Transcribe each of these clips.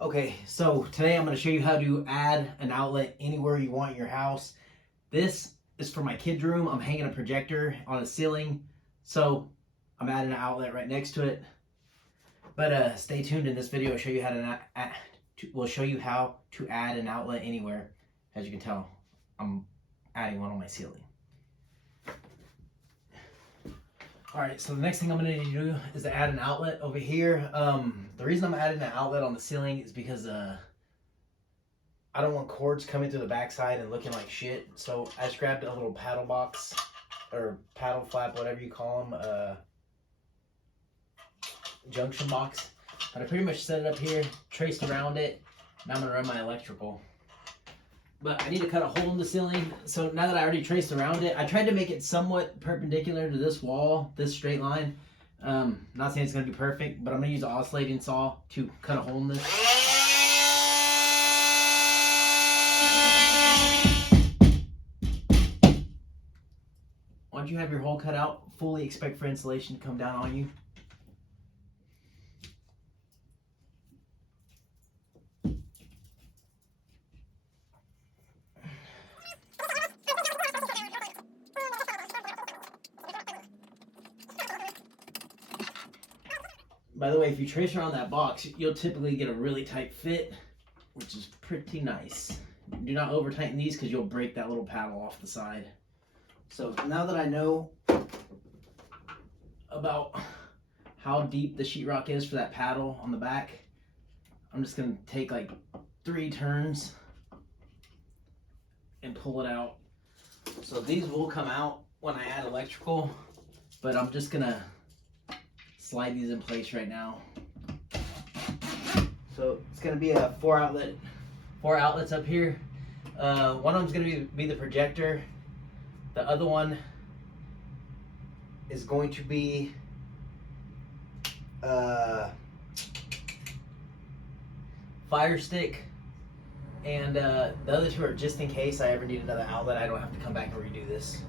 Okay, so today I'm going to show you how to add an outlet anywhere you want in your house. This is for my kid's room. I'm hanging a projector on a ceiling, so I'm adding an outlet right next to it. But stay tuned in this video. We'll show you how to add an outlet anywhere. As you can tell, I'm adding one on my ceiling. Alright, so the next thing I'm going to need to do is to add an outlet over here. The reason I'm adding an outlet on the ceiling is because I don't want cords coming through the backside and looking like shit. So I just grabbed a little paddle box, or paddle flap, whatever you call them, junction box. And I pretty much set it up here, traced around it, and I'm going to run my electrical. But I need to cut a hole in the ceiling. So now that I already traced around it, I tried to make it somewhat perpendicular to this wall, this straight line. Not saying it's going to be perfect, but I'm going to use an oscillating saw to cut a hole in this. Once you have your hole cut out, fully expect for insulation to come down on you. By the way, if you trace around that box, you'll typically get a really tight fit, which is pretty nice. Do not over tighten these because you'll break that little paddle off the side. So now that I know about how deep the sheetrock is for that paddle on the back, I'm just going to take like 3 turns and pull it out. So these will come out when I add electrical, but I'm just going to slide these in place right now. So it's going to be a 4 outlets up here. One of them's going to be the projector. The other one is going to be fire stick, and the other 2 are just in case I ever need another outlet. I don't have to come back and redo this.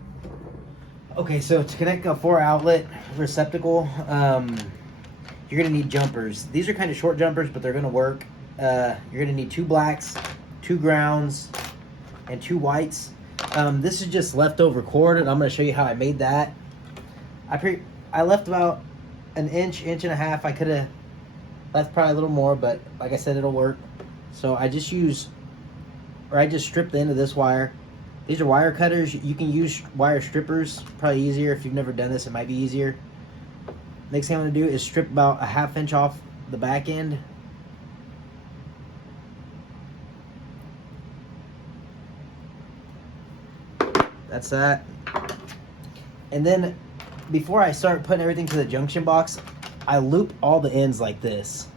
Okay, so to connect a 4 outlet receptacle, you're going to need jumpers. These are kind of short jumpers, but they're going to work. You're going to need 2 blacks, 2 grounds, and 2 whites. This is just leftover cord, and I'm going to show you how I made that. I left about an inch and a half. I could have left probably a little more, but like I said, it'll work. So I just stripped the end of this wire. These are wire cutters. You can use wire strippers, probably easier. If you've never done this, it might be easier. Next thing I'm going to do is strip about a 1/2 inch off the back end. That's that. And then before I start putting everything to the junction box, I loop all the ends like this.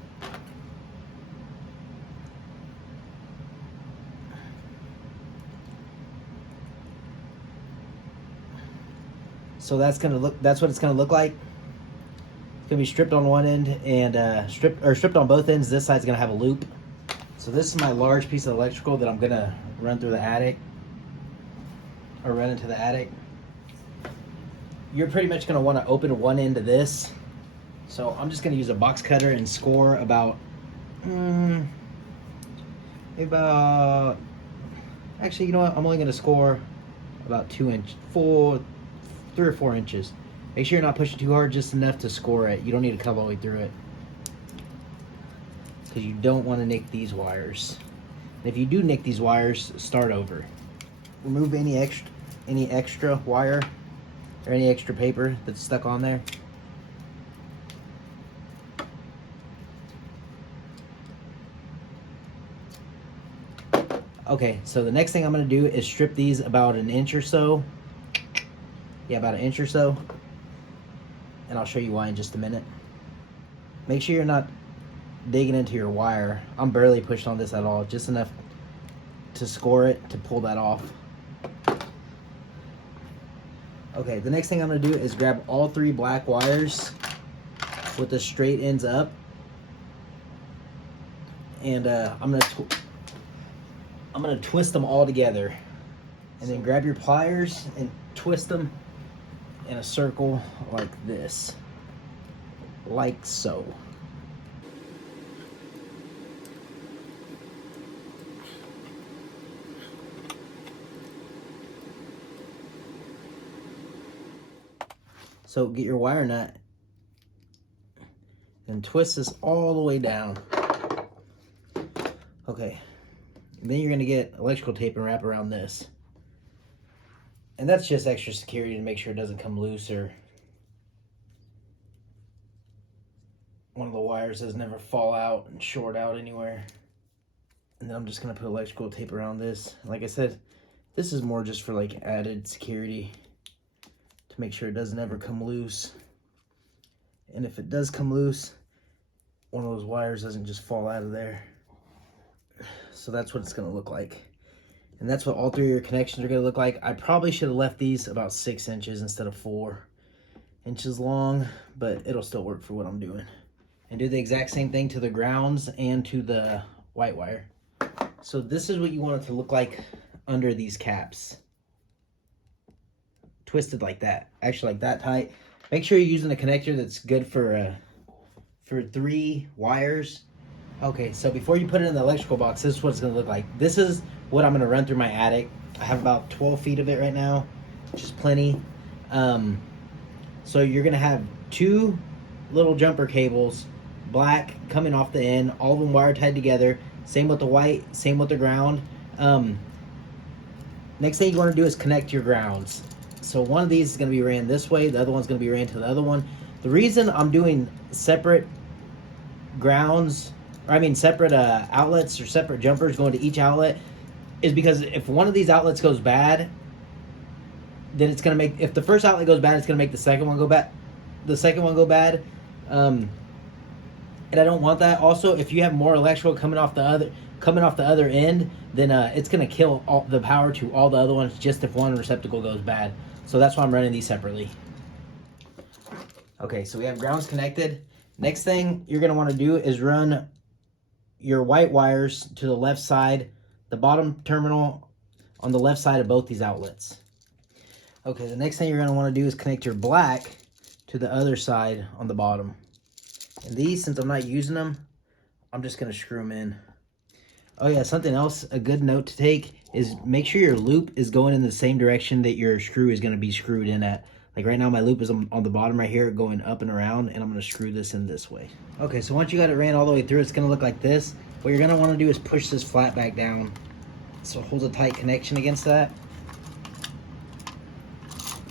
So that's what it's gonna look like. It's gonna be stripped on one end and stripped on both ends. This side's gonna have a loop. So this is my large piece of electrical that I'm gonna run through the attic, or run into the attic. You're pretty much gonna want to open one end of this. So I'm just gonna use a box cutter and score about, actually, you know what? I'm only gonna score about 3 or 4 inches. Make sure you're not pushing too hard, just enough to score it. You don't need to cut all the way through it, because you don't want to nick these wires. And if you do nick these wires, start over. Remove any extra wire or any extra paper that's stuck on there. Okay, so the next thing I'm going to do is strip these about an inch or so. Yeah, about an inch or so. And I'll show you why in just a minute. Make sure you're not digging into your wire. I'm barely pushed on this at all, just enough to score it to pull that off. Okay, the next thing I'm going to do is grab all 3 black wires with the straight ends up. And I'm going to twist them all together. And then grab your pliers and twist them in a circle like this, like so. So get your wire nut and twist this all the way down. Okay, then you're gonna get electrical tape and wrap around this. And that's just extra security to make sure it doesn't come loose or one of the wires doesn't ever fall out and short out anywhere. And then I'm just gonna put electrical tape around this. Like I said, this is more just for like added security to make sure it doesn't ever come loose. And if it does come loose, one of those wires doesn't just fall out of there. So that's what it's gonna look like. And that's what all three of your connections are gonna look like. I probably should have left these about 6 inches instead of 4 inches long, but it'll still work for what I'm doing. And do the exact same thing to the grounds and to the white wire. So this is what you want it to look like under these caps. Twisted like that, actually like that tight. Make sure you're using a connector that's good for 3 wires. Okay, so before you put it in the electrical box, this is what it's gonna look like. This is what I'm gonna run through my attic. I have about 12 feet of it right now, which is plenty. So you're gonna have 2 little jumper cables, black, coming off the end, all of them wire tied together. Same with the white, same with the ground. Next thing you wanna do is connect your grounds. So one of these is gonna be ran this way, the other one's gonna be ran to the other one. The reason I'm doing separate grounds, or I mean separate outlets or separate jumpers going to each outlet, is because if one of these outlets goes bad, then it's gonna make, if the first outlet goes bad, it's gonna make the second one go bad. And I don't want that. Also, if you have more electrical coming off the other end, then it's gonna kill all the power to all the other ones just if one receptacle goes bad. So that's why I'm running these separately. Okay, so we have grounds connected. Next thing you're gonna want to do is run your white wires to the left side, the bottom terminal on the left side of both these outlets. Okay, the next thing you're gonna want to do is connect your black to the other side on the bottom. And these, since I'm not using them, I'm just gonna screw them in. Oh yeah, something else, a good note to take is make sure your loop is going in the same direction that your screw is gonna be screwed in at. Like right now, my loop is on the bottom right here, going up and around, and I'm gonna screw this in this way. Okay, so once you got it ran all the way through, it's gonna look like this. What you're gonna wanna do is push this flat back down so it holds a tight connection against that.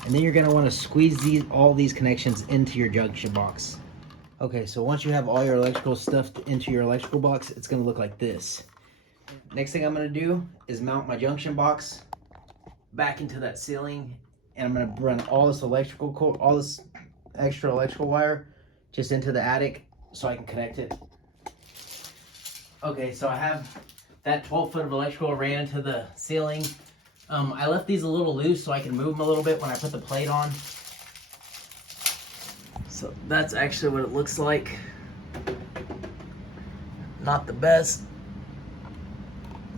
And then you're gonna wanna squeeze all these connections into your junction box. Okay, so once you have all your electrical stuff into your electrical box, it's gonna look like this. Next thing I'm gonna do is mount my junction box back into that ceiling, and I'm gonna run all this all this extra electrical wire just into the attic so I can connect it. Okay, so I have that 12-foot of electrical ran into the ceiling. I left these a little loose so I can move them a little bit when I put the plate on. So that's actually what it looks like. Not the best,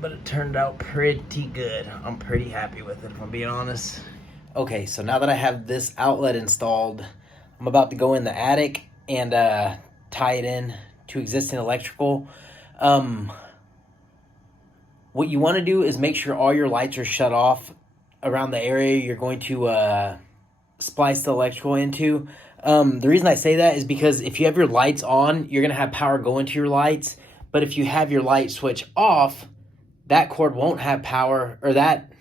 but it turned out pretty good. I'm pretty happy with it, if I'm being honest. Okay, so now that I have this outlet installed, I'm about to go in the attic and tie it in to existing electrical. What you want to do is make sure all your lights are shut off around the area you're going to splice the electrical into. The reason I say that is because if you have your lights on, you're going to have power going to your lights. But if you have your light switch off, that cord won't have power, or that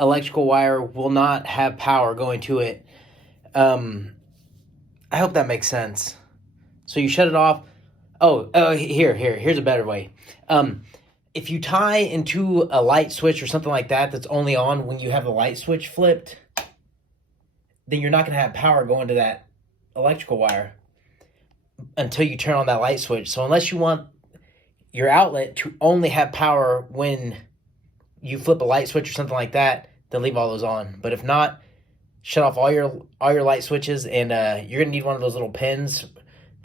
electrical wire will not have power going to it. I hope that makes sense. So you shut it off. Here's a better way. If you tie into a light switch or something like that that's only on when you have the light switch flipped, then you're not going to have power going to that electrical wire until you turn on that light switch. So unless you want your outlet to only have power when you flip a light switch or something like that, then leave all those on. But if not, shut off all your light switches, and you're going to need one of those little pins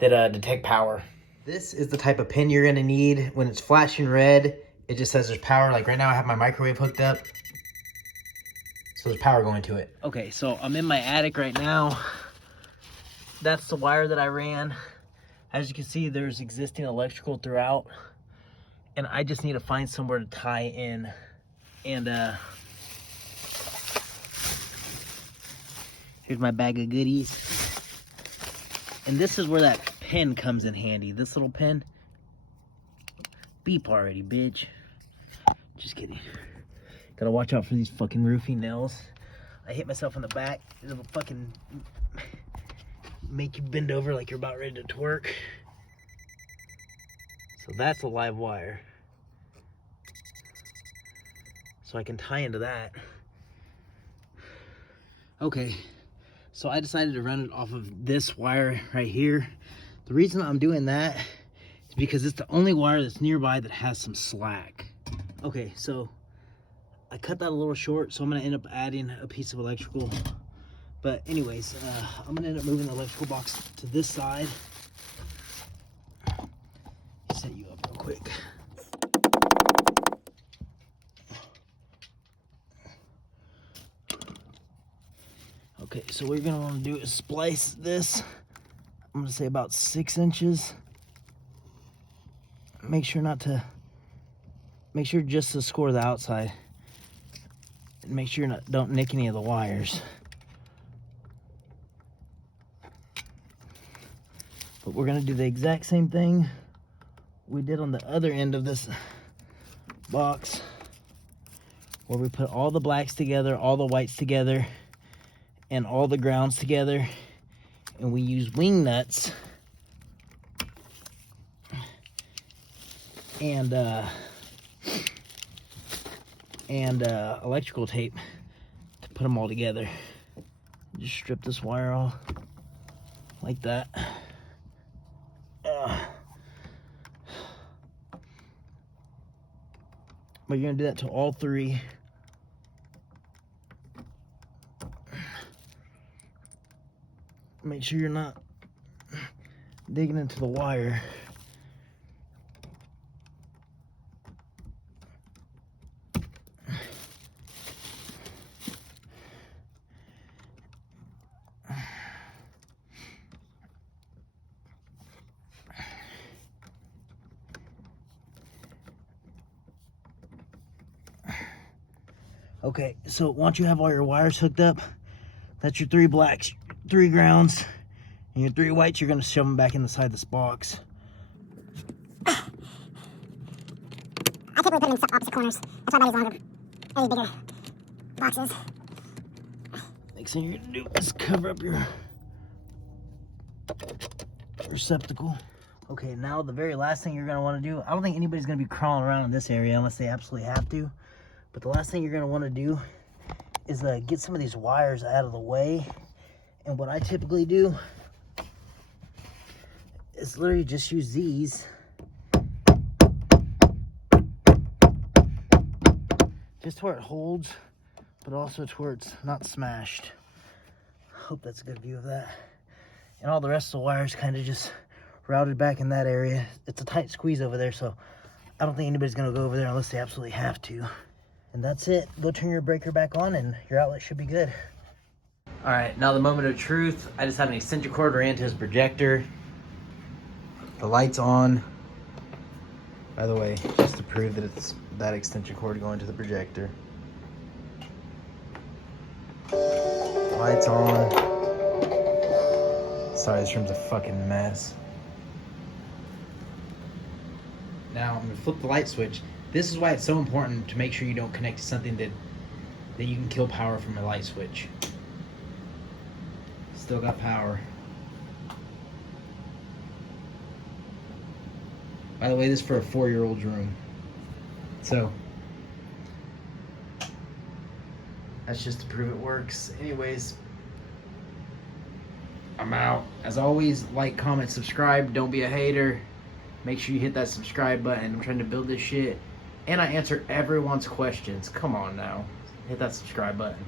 that detect power. This is the type of pin you're going to need. When it's flashing red, it just says there's power. Like right now I have my microwave hooked up, so there's power going to it. Okay, so I'm in my attic right now. That's the wire that I ran. As you can see, there's existing electrical throughout, and I just need to find somewhere to tie in. And Here's my bag of goodies. And this is where that pen comes in handy. This little pen. Beep already, bitch. Just kidding. Gotta watch out for these fucking roofing nails. I hit myself in the back. It'll fucking make you bend over like you're about ready to twerk. So that's a live wire. So I can tie into that. Okay, so I decided to run it off of this wire right here. The reason I'm doing that is because it's the only wire that's nearby that has some slack. Okay, so I cut that a little short, so I'm gonna end up adding a piece of electrical. But anyways, I'm gonna end up moving the electrical box to this side. Set you up real quick. Okay, so what you're gonna wanna do is splice this. I'm gonna say about 6 inches. Make sure just to score the outside. And make sure don't nick any of the wires. But we're gonna do the exact same thing we did on the other end of this box, where we put all the blacks together, all the whites together, and all the grounds together, and we use wing nuts and electrical tape to put them all together. Just strip this wire off like that. But you're gonna do that to all three. Make sure you're not digging into the wire. Okay, so once you have all your wires hooked up, that's your 3 blacks, 3 grounds, and your 3 whites. You're gonna shove them back inside this box. I typically put them in opposite corners. That's why I buy these longer, any bigger boxes. Next thing you're gonna do is cover up your receptacle. Okay, now the very last thing you're gonna wanna do, I don't think anybody's gonna be crawling around in this area unless they absolutely have to. But the last thing you're gonna wanna do is get some of these wires out of the way. And what I typically do is literally just use these just to where it holds, but also to where it's not smashed. Hope that's a good view of that. And all the rest of the wires kind of just routed back in that area. It's a tight squeeze over there, so I don't think anybody's gonna go over there unless they absolutely have to. And that's it. Go turn your breaker back on and your outlet should be good. All right, now the moment of truth. I just have an extension cord ran to his projector. The light's on. By the way, just to prove that it's that extension cord going to the projector. Lights on. Sorry, this room's a fucking mess. Now I'm gonna flip the light switch. This is why it's so important to make sure you don't connect to something that you can kill power from a light switch. Still got power. By the way, this is for a 4-year-old's room. So that's just to prove it works. Anyways, I'm out. As always, like, comment, subscribe. Don't be a hater. Make sure you hit that subscribe button. I'm trying to build this shit. And I answer everyone's questions. Come on now. Hit that subscribe button.